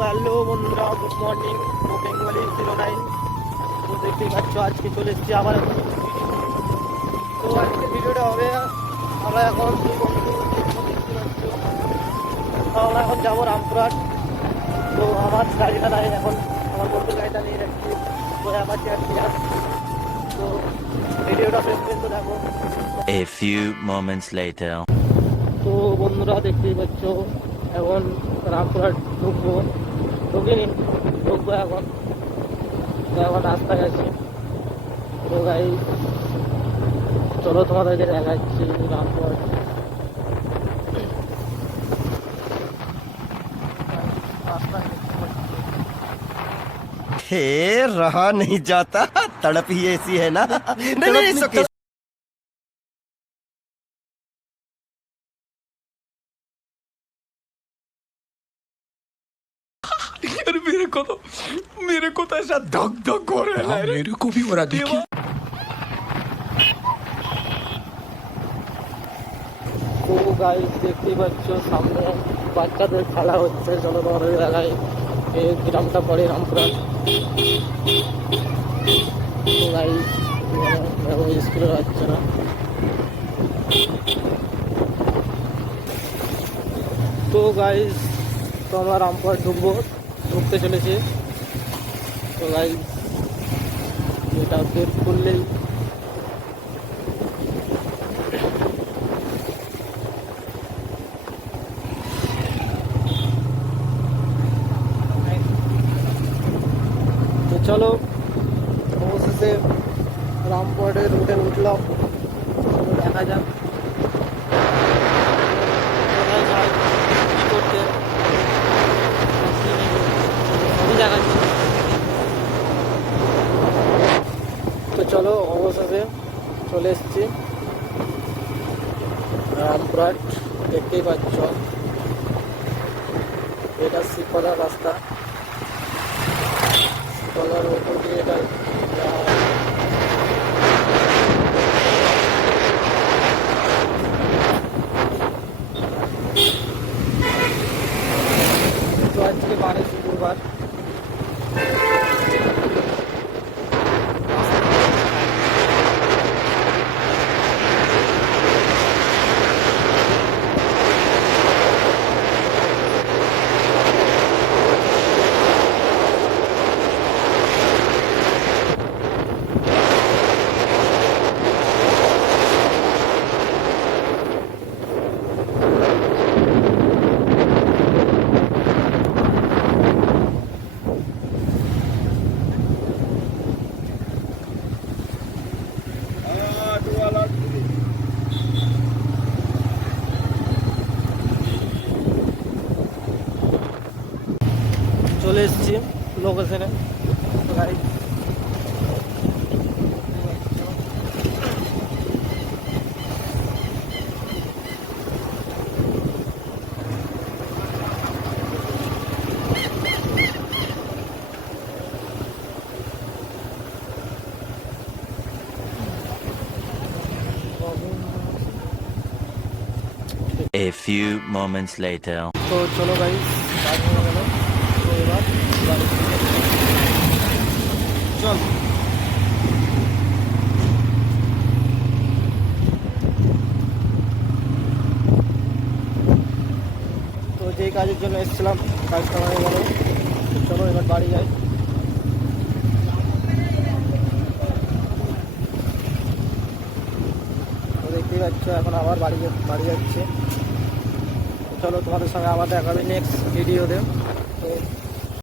Hello বন্ধুরা, good morning. তো Bengali 09 তো দেখতেই পাচ্ছ আজকে চলে এসেছি আবার এখন নতুন ভিডিও। তো আজকে ভিডিওটা হবে আমরা এখন দুই বন্ধু দেখতে পাচ্ছ আমরা এখন যাবো রামপুরহাট। তো আমার গাড়িটা দাঁড়িয়ে এখন আমার বন্ধুর গাড়িটা নিয়ে যাচ্ছি তো আমার চেয়ার। তো ভিডিওটা শেষ পর্যন্ত দেখো। A few moments later. তো বন্ধুরা দেখতেই পাচ্ছ এখন রামপুরহাট ঢুকবো, ঢুকবো এখন। তো এখন রাস্তায় আছি। তো গাই চলো তোমাদেরকে দেখাচ্ছি রামপুরহাট। हे रहा नहीं जाता, तड़प ही ऐसी है ना। नहीं नहीं it's okay. यार मेरे को तो ऐसा धक धक हो रहा है। मेरे को भी हो रहा देखिए। তো গাইস দেখতেই পাচ্ছ সামনে বাচ্চাদের খেলা হচ্ছে। চলো তোমাদের এলাকায় এই গ্রামটা পড়ে রামপুরহাট। তো গাইস স্কুলের বাচ্চারা তো গাইস তো আমরা রামপুরহাট ঢুকতে চলেছি। তো গাইস এটা বের করলেই তো চলো অবশেষে রামপুরহাটের রুটে উঠলাম। দেখা যাক কোথায় যাই, কী করতে, কী নেবে সবই দেখাচ্ছি। তো চলো অবশেষে চলে এসেছি রামপুরহাট। দেখতেই পাচ্ছ এটা শিবকলার রাস্তা। শিবকলার উপর দিয়ে এটা তো আজকে 12 শুক্রবার। চলে এসেছি লোকেশনে। গাড়ি A few moments later. তো চলো গাড়ি কাজ হয়ে গেল। তো এবার গাড়ি চল। তো যেই কাজের জন্য এসেছিলাম কাজটা হয়ে গেল। তো চলো এবার বাড়ি যাই। তো দেখতেই পাচ্ছ এখন আবার বাড়ি যাচ্ছে। চলো তোমাদের সঙ্গে আবার দেখা হবে নেক্সট ভিডিওতে। তো